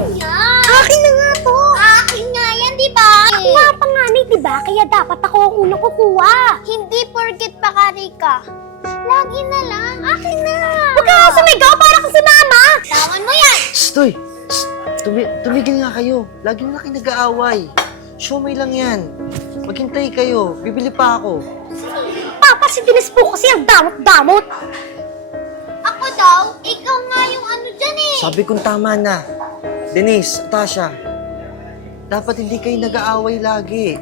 Akin yan! Akin na nga to! Akin nga yan, di ba? Ako nga panganay, di ba? Kaya dapat ako ang unang kukuha. Hindi porket pakari ka. Lagi na lang. Akin na! Huwag ka sumigaw para kang si mama! Tawan mo yan! Stoy! Tumi tumigil nga kayo. Lagi na kayo nag-aaway. Shumay lang yan. Maghintay kayo. Bibili pa ako. Papa, si Denise po kasi ang damot-damot. Ako daw? Ikaw nga yung ano dyan eh. Sabi kong tama na. Denise, Tasha, dapat hindi kayo nag-aaway lagi.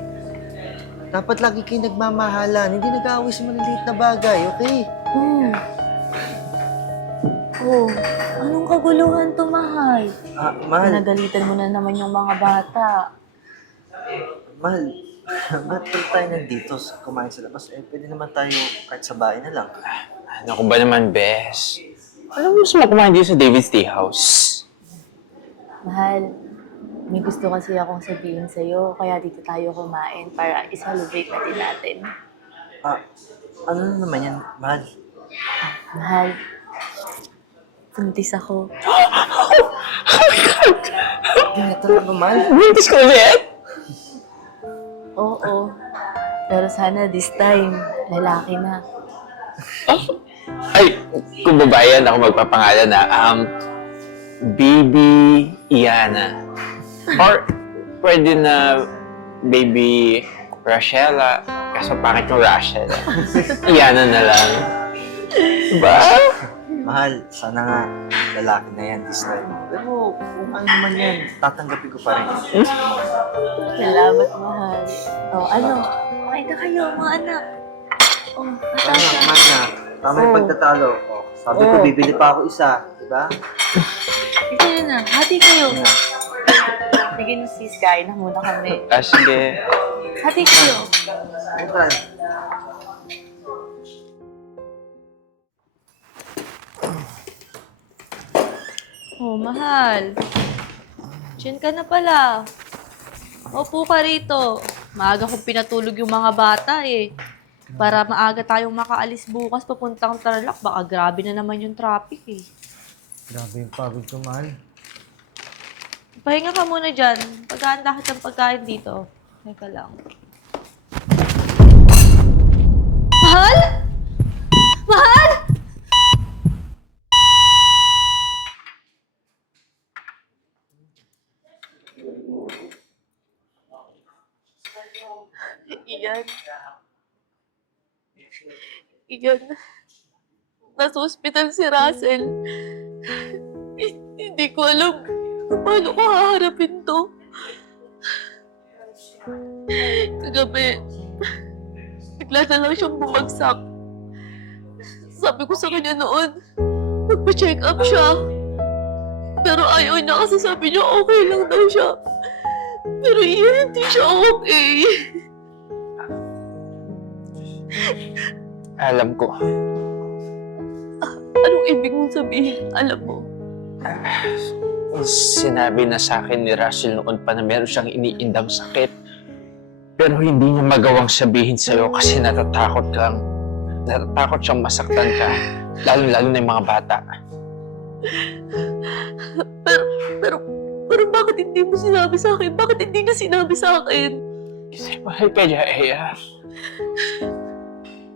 Dapat lagi kayo nagmamahalan. Hindi nag-aaway sa maliliit na bagay, okay? Hmm. Oh, anong kaguluhan to, mahal? Ah, mahal, Pinagalitan mo na naman yung mga bata. mahal. Ba't pa tayo nandito sa kumain sa labas? Eh, pwede naman tayo kahit sa bahay na lang. Ano ko ba naman, Bes? Alam mo, gusto mo kumain dito sa David's Tea House. Mahal, may gusto kasi akong sabihin sa'yo, kaya dito tayo kumain para i-celebrate natin natin. Ah, ano na naman yan, mahal? Mahal, buntis ako. Hindi na talaga, mahal. Buntis ko ulit! Oo, pero sana this time, lalaki na. Ay, kung babae yan, ako magpapangalan na, um, Baby Iana. Or, pwede na Baby Rachela. Kaso pangit yung Rachel. Iana na lang. Diba? Mahal, sana nga lalaki na yan this time. Pero kung ano naman yan, tatanggapin ko pa rin. Salamat, mahal. Oh, ano? Kumain na kayo, mga anak. Oh, Tama, Natasha. kumain na. Tama yung pagtatalo. Oh, sabi ko, Oh. bibili pa ako isa. Diba? Ito yun na, hati kayo. Sige na sis, kain na muna kami. Ah, sige. Hati kayo. Tayo? Oh, mahal. Diyan ka na pala. Opo ka rito. Maaga kong pinatulog yung mga bata eh. Para maaga tayong makaalis bukas papuntang Tarlac. Baka grabe na naman yung traffic eh. Grabe yung pagod ko, mahal. Pahinga ka muna dyan. Paghahanda ka ng pagkain dito. Teka lang. Mahal? Mahal? Iyan. Iyan. Nasa ospital si Russell. Hindi ko alam kung paano ko haharapin to. Kagabi, bigla na lang siyang bumagsak. Sabi ko sa kanya noon, magpa-check up siya. Pero ayaw niya kasi sabi niya okay lang daw siya. Pero iyan, hindi siya okay. Alam ko. Anong ibig mong sabihin? Alam mo. Sinabi na sa akin ni Russell noon pa na meron siyang iniindang sakit. Pero hindi niya magawang sabihin sa'yo kasi natatakot kang natatakot siyang masaktan ka. Lalo-lalo na yung mga bata. Pero, pero, pero bakit hindi mo sinabi sa akin? Bakit hindi niya sinabi sa akin? Kasi mahal ka niya, Eya.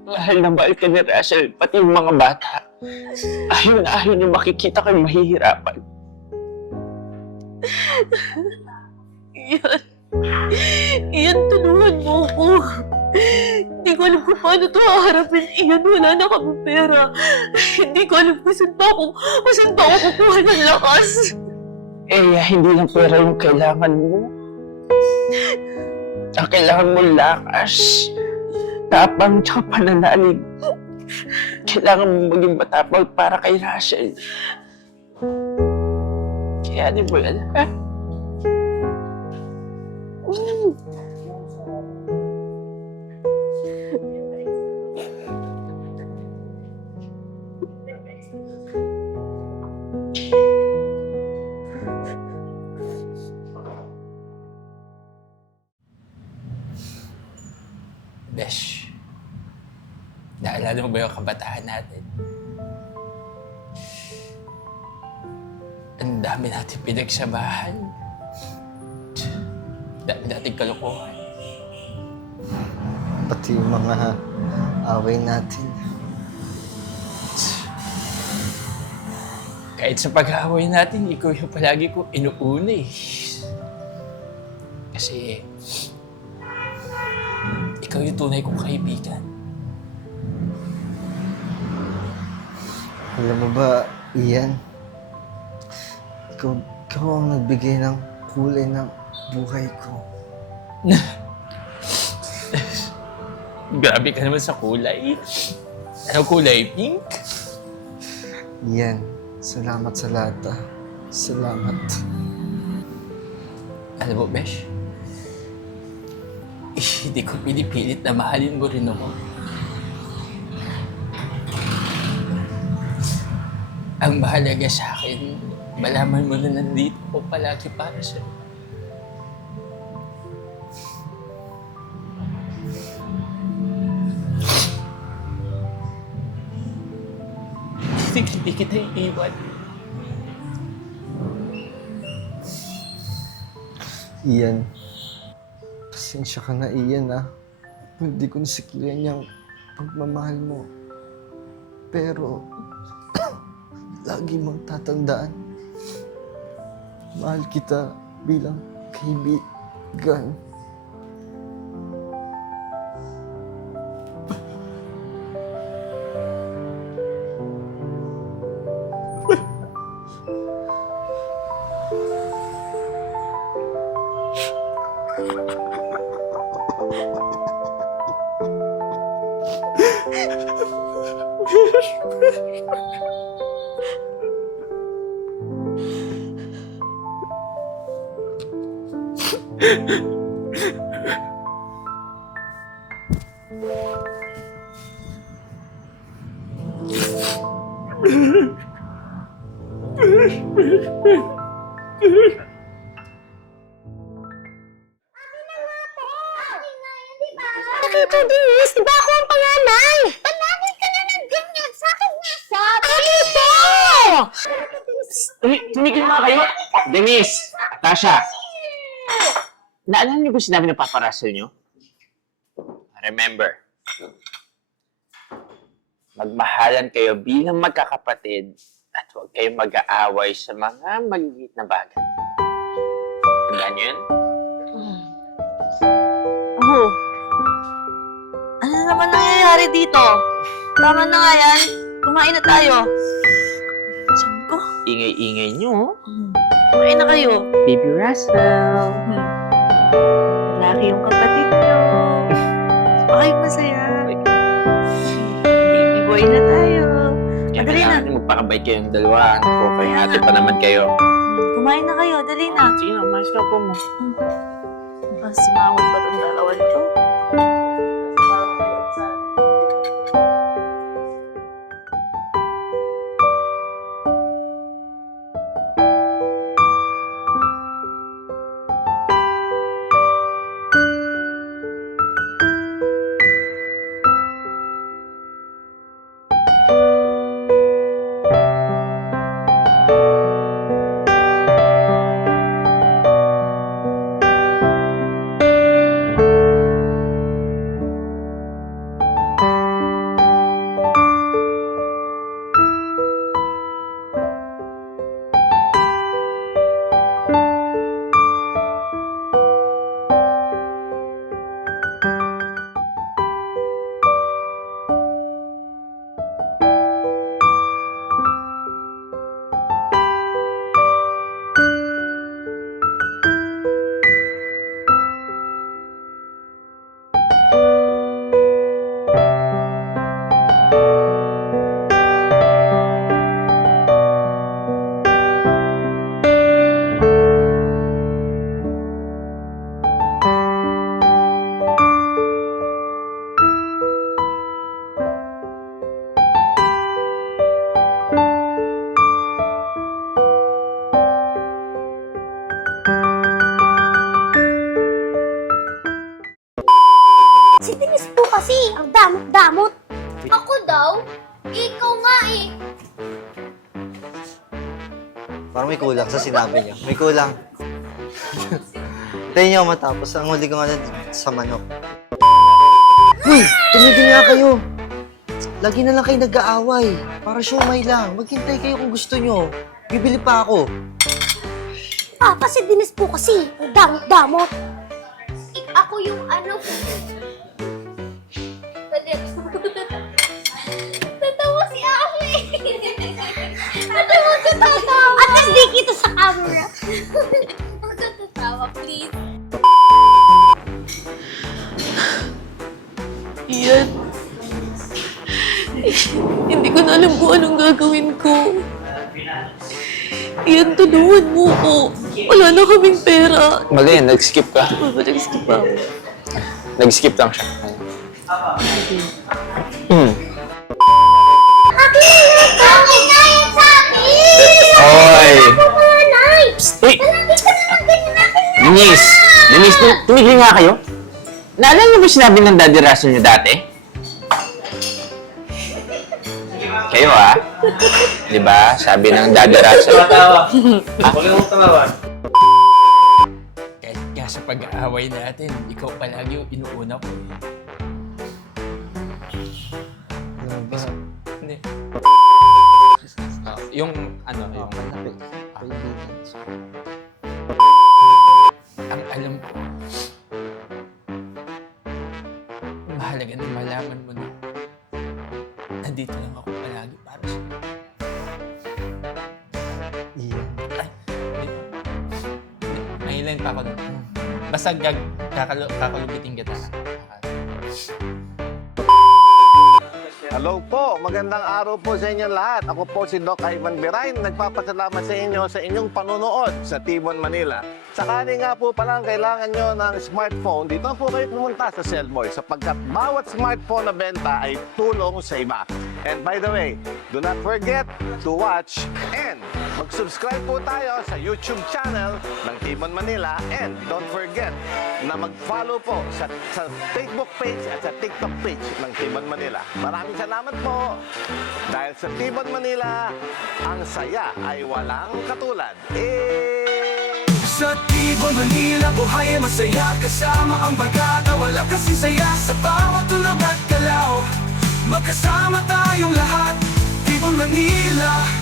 Mahal na mahal ka ni Russell, pati yung mga bata. Ayaw na ayaw niya makikita kayo mahihirapan. Iyan. Iyan, tulungan mo ako. Hindi ko alam kung paano ito haharapin. Iyan, wala na kami pera. Hindi ko alam kung saan pa ako, kung saan pa ako kukuha ng lakas. Eya, hindi lang pera yung kailangan mo. Ang kailangan mo lakas, tapang tsaka pananalig. Kailangan mo maging matapang para kay Russell. Kaya di mo yan, ha? Besh, naalala mo ba yung kabataan natin? Ang dami natin pinagsamahan. Dami nating kalokohan. Pati yung mga away natin. Kahit sa pag-aaway natin, ikaw yung palagi ko inuuna eh. Kasi, ikaw yung tunay kong kaibigan. Alam mo ba, Ian? Ikaw, ikaw ang nagbigay ng kulay ng buhay ko. Grabe ka naman sa kulay. Ano kulay? Pink? Ian, salamat sa lahat ah. Salamat. Alam mo, Besh, eh, hindi ko pinipilit na mahalin mo rin ako. Ang mahalaga sa akin, malaman mo na nandito ako palagi para sa'yo. Hindi kita iiwan. Ian, pasensya ka na Ian ah. Hindi ko nasiklihan yung pagmamahal mo. Pero, lagi mong tatandaan. Mahal kita bilang kaibigan. Akin nga Nakita, Denise. Di ba ako ang panganay? Palangit ka na ng ganyan. Sa akin nga sabi. Ano? Tumi- Tumigil! Denise! Tasha! Naalala niyo ba sinabi ng paparasal niyo? Remember, magmahalan kayo bilang magkakapatid at huwag kayong mag-aaway sa mga magigit na bagay. Tandaan niyo yun? Oh. Ano naman nangyayari dito? Tama na nga yan. Kumain na tayo. Sabi ko, Ingay-ingay niyo, oh. kumain na kayo. Baby Russell. Lalaki yung kapatid nyo. Okay, masaya. Baby boy na tayo. Kaya Madali na. magpakabait kayong dalawa. Ako, kaya ate pa naman kayo. Kumain na kayo, dali na. Sige na, umayos ka po mo. Ah, simawag ba itong dalawa nito? Parang may kulang sa sinabi niyo. May kulang. Tayo niyo matapos. Ang huli ko nga sa manok. Uy! Tumigil nga kayo! Lagi na lang kayo nag-aaway. Para siumay lang. Maghintay kayo kung gusto niyo. Bibili pa ako. Papa, si Dinis po kasi. Ang damot-damot. Ako yung ano. Camera. Huwag ka tatawa, please. Iyan. Hindi ko na alam kung anong gagawin ko. Iyan, tulungan mo ko. Wala na kaming pera. Mali, nag-skip ka. Mabalik-skip ako. Nag-skip lang siya. Hmm. Denise! Denise, tum- tumigil nga kayo. Naalala niyo ba sinabi ng Daddy Russell niyo dati? Kayo ah. Di ba? Sabi ng Daddy Russell. Huwag kang tumawa. Kahit nga sa pag-aaway natin, ikaw palagi yung inuuna ko eh. Hindi. Ah, yung ano, yung, ang alam ko, mahalaga na malaman mo na nandito lang ako palagi para sa Iyan. Ay, line pa ako doon. Basta gag, kakalu, kakalubitin kita. Hello po, magandang araw po sa inyo lahat. Ako po si Doc Ivan Birain, nagpapasalamat sa inyo sa inyong panonood sa Tibon, Manila. Sakali nga po palang kailangan nyo ng smartphone, dito po kayo pumunta sa Cellboy sapagkat bawat smartphone na benta ay tulong sa iba. And by the way, do not forget to watch and mag-subscribe po tayo sa YouTube channel ng Tibon, Manila and don't forget na mag-follow po sa, sa Facebook page at sa TikTok page ng Tibon, Manila. Maraming salamat po. Dahil sa Tibon, Manila, ang saya ay walang katulad. Eh... Sa Tibon, Manila, buhay ay masaya. Kasama ang bagata, wala kasi saya. Sa bawat tulog at galaw Magkasama tayong lahat. Tibon, Manila,